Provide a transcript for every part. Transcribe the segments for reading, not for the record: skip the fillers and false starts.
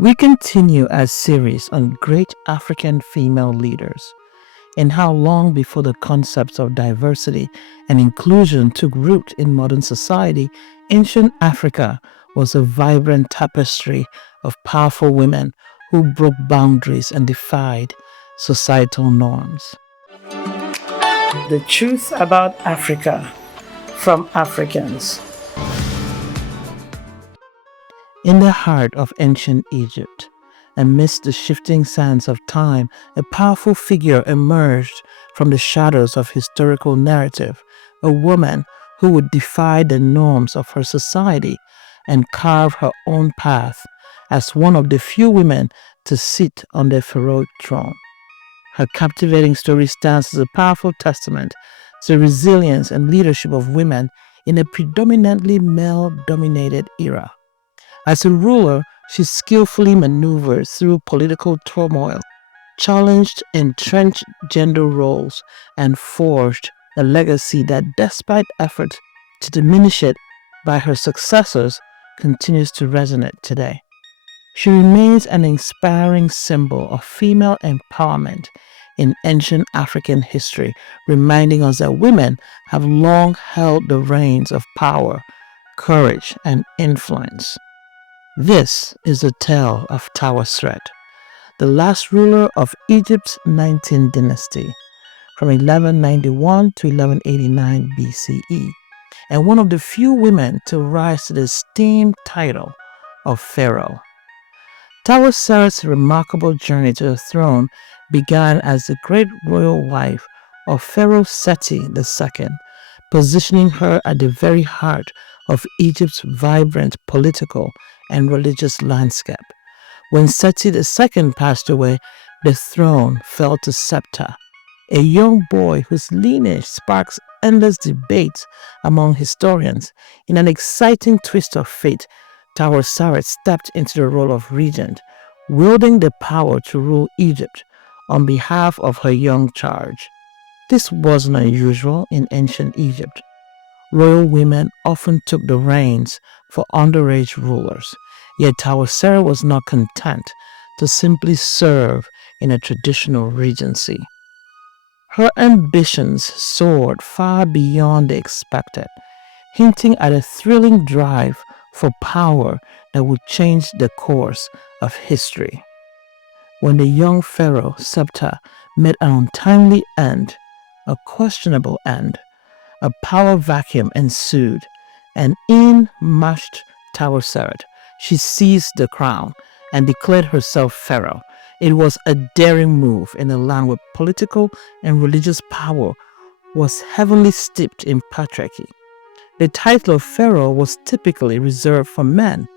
We continue our series on great African female leaders and how long before the concepts of diversity and inclusion took root in modern society, ancient Africa was a vibrant tapestry of powerful women who broke boundaries and defied societal norms. The truth about Africa from Africans. In the heart of ancient Egypt, amidst the shifting sands of time, a powerful figure emerged from the shadows of historical narrative, a woman who would defy the norms of her society and carve her own path as one of the few women to sit on the Pharaoh throne. Her captivating story stands as a powerful testament to the resilience and leadership of women in a predominantly male dominated era. As a ruler, she skillfully maneuvered through political turmoil, challenged entrenched gender roles, and forged a legacy that, despite efforts to diminish it by her successors, continues to resonate today. She remains an inspiring symbol of female empowerment in ancient African history, reminding us that women have long held the reins of power, courage, and influence. This is the tale of Tawosret, the last ruler of Egypt's 19th dynasty from 1191 to 1189 BCE, and one of the few women to rise to the esteemed title of Pharaoh. Tawoseret's remarkable journey to the throne began as the great royal wife of Pharaoh Seti II, positioning her at the very heart of Egypt's vibrant political and religious landscape. When Seti II passed away, the throne fell to Septa, a young boy whose lineage sparks endless debates among historians. In an exciting twist of fate, Tawoseret stepped into the role of regent, wielding the power to rule Egypt on behalf of her young charge. This wasn't unusual in ancient Egypt. Royal women often took the reins for underage rulers, yet Tawoseret was not content to simply serve in a traditional regency. Her ambitions soared far beyond the expected, hinting at a thrilling drive for power that would change the course of history. When the young pharaoh Septa met an untimely end, a questionable end, a power vacuum ensued, and in marched Tawoseret. She seized the crown and declared herself pharaoh. It was a daring move in a land where political and religious power was heavily steeped in patriarchy. The title of pharaoh was typically reserved for men,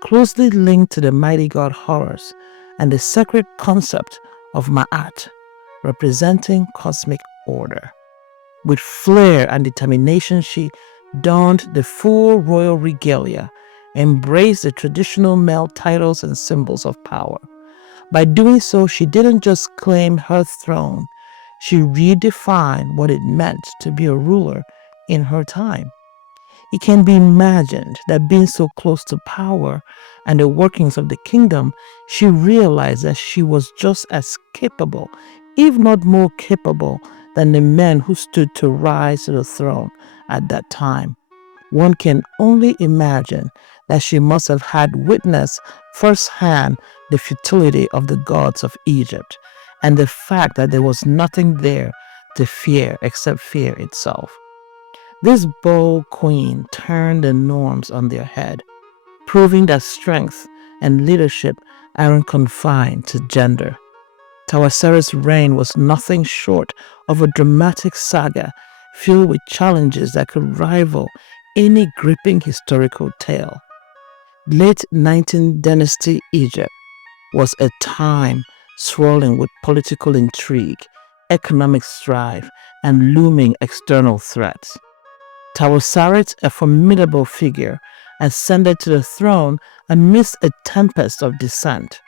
closely linked to the mighty god Horus and the sacred concept of Ma'at, representing cosmic order. With flair and determination, she donned the full royal regalia, embraced the traditional male titles and symbols of power. By doing so, she didn't just claim her throne, she redefined what it meant to be a ruler in her time. It can be imagined that being so close to power and the workings of the kingdom, she realized that she was just as capable, if not more capable, than the men who stood to rise to the throne at that time. One can only imagine that she must have had witnessed firsthand the futility of the gods of Egypt and the fact that there was nothing there to fear except fear itself. This bold queen turned the norms on their head, proving that strength and leadership aren't confined to gender. Tawoseret's reign was nothing short of a dramatic saga filled with challenges that could rival any gripping historical tale. Late 19th dynasty Egypt was a time swirling with political intrigue, economic strife, and looming external threats. Tawoseret, a formidable figure, ascended to the throne amidst a tempest of dissent.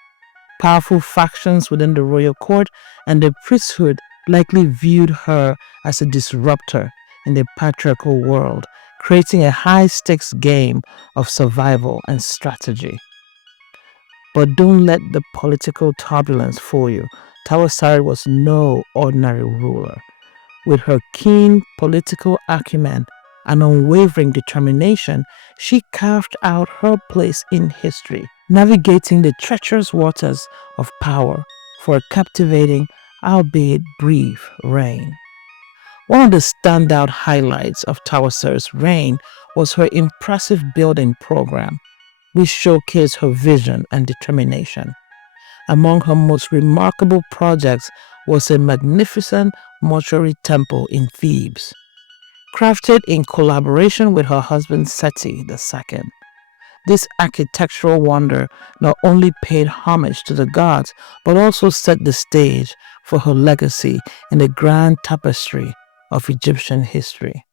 Powerful factions within the royal court and the priesthood likely viewed her as a disruptor in the patriarchal world, creating a high-stakes game of survival and strategy. But don't let the political turbulence fool you. Tawosret was no ordinary ruler. With her keen political acumen and unwavering determination, she carved out her place in history, navigating the treacherous waters of power for a captivating, albeit brief, reign. One of the standout highlights of Tawosret's reign was her impressive building program, which showcased her vision and determination. Among her most remarkable projects was a magnificent mortuary temple in Thebes, crafted in collaboration with her husband Seti II. This architectural wonder not only paid homage to the gods but also set the stage for her legacy in the grand tapestry of Egyptian history.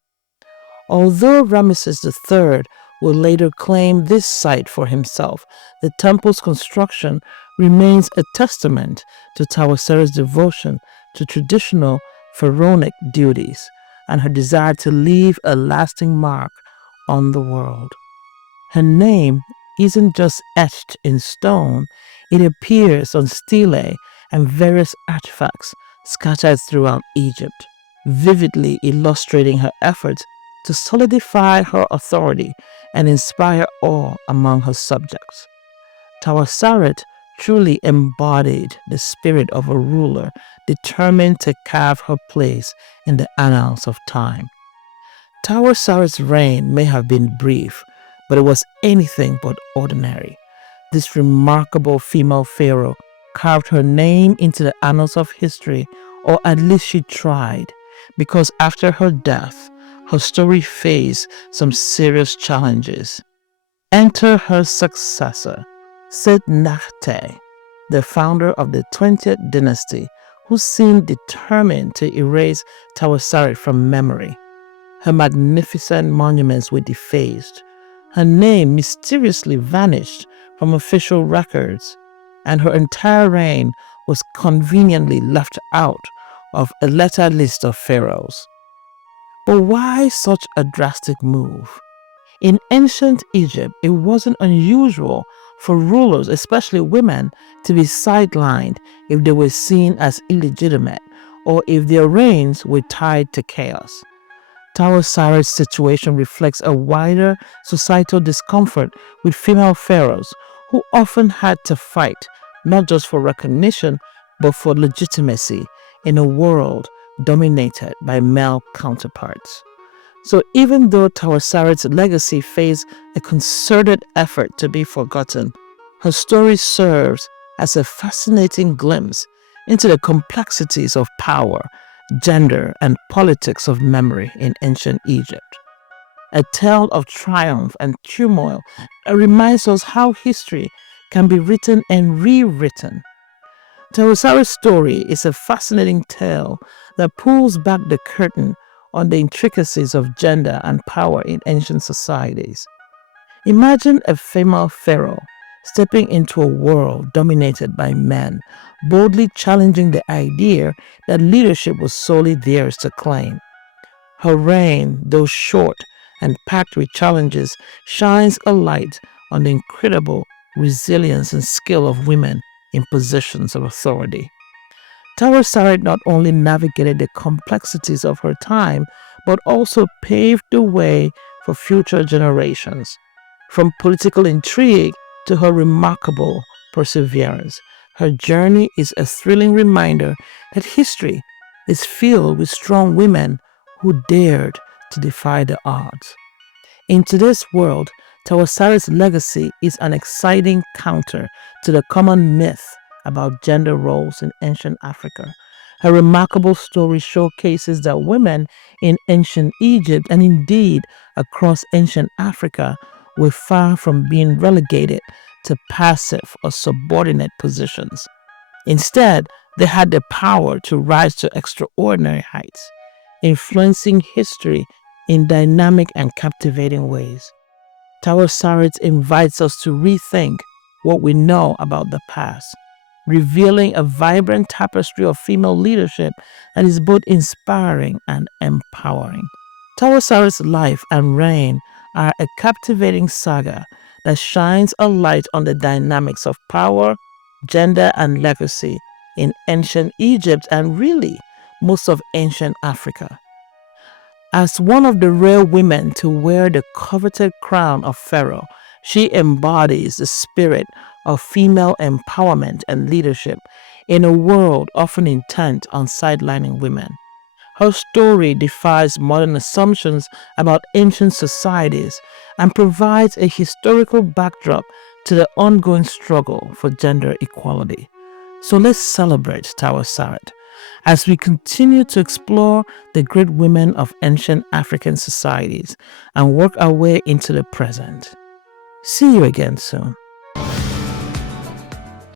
Although Ramesses III would later claim this site for himself, the temple's construction remains a testament to Tawosret's devotion to traditional pharaonic duties and her desire to leave a lasting mark on the world. Her name isn't just etched in stone, it appears on stelae and various artifacts scattered throughout Egypt, vividly illustrating her efforts to solidify her authority and inspire awe among her subjects. Tawosret truly embodied the spirit of a ruler determined to carve her place in the annals of time. Tawosret's reign may have been brief, but it was anything but ordinary. This remarkable female pharaoh carved her name into the annals of history, or at least she tried, because after her death, her story faced some serious challenges. Enter her successor, Sednachte, the founder of the 20th dynasty, who seemed determined to erase Tawosret from memory. Her magnificent monuments were defaced. Her name mysteriously vanished from official records, and her entire reign was conveniently left out of a letter list of pharaohs. But why such a drastic move? In ancient Egypt, it wasn't unusual for rulers, especially women, to be sidelined if they were seen as illegitimate or if their reigns were tied to chaos. Tawosret's situation reflects a wider societal discomfort with female pharaohs who often had to fight not just for recognition but for legitimacy in a world dominated by male counterparts. So even though Tawosret's legacy faced a concerted effort to be forgotten, her story serves as a fascinating glimpse into the complexities of power, gender, and politics of memory in ancient Egypt. A tale of triumph and turmoil that reminds us how history can be written and rewritten. Tawosret's story is a fascinating tale that pulls back the curtain on the intricacies of gender and power in ancient societies. Imagine a female pharaoh stepping into a world dominated by men, boldly challenging the idea that leadership was solely theirs to claim. Her reign, though short and packed with challenges, shines a light on the incredible resilience and skill of women in positions of authority. Tawosret not only navigated the complexities of her time, but also paved the way for future generations. From political intrigue to her remarkable perseverance, her journey is a thrilling reminder that history is filled with strong women who dared to defy the odds. In today's world, Tawosret's legacy is an exciting counter to the common myth about gender roles in ancient Africa. Her remarkable story showcases that women in ancient Egypt and indeed across ancient Africa were far from being relegated to passive or subordinate positions. Instead, they had the power to rise to extraordinary heights, influencing history in dynamic and captivating ways. Tawosret invites us to rethink what we know about the past, revealing a vibrant tapestry of female leadership that is both inspiring and empowering. Tawosret's life and reign are a captivating saga that shines a light on the dynamics of power, gender, and legacy in ancient Egypt and really most of ancient Africa. As one of the rare women to wear the coveted crown of Pharaoh, she embodies the spirit of female empowerment and leadership in a world often intent on sidelining women. Her story defies modern assumptions about ancient societies and provides a historical backdrop to the ongoing struggle for gender equality. So let's celebrate Tawosret as we continue to explore the great women of ancient African societies and work our way into the present. See you again soon.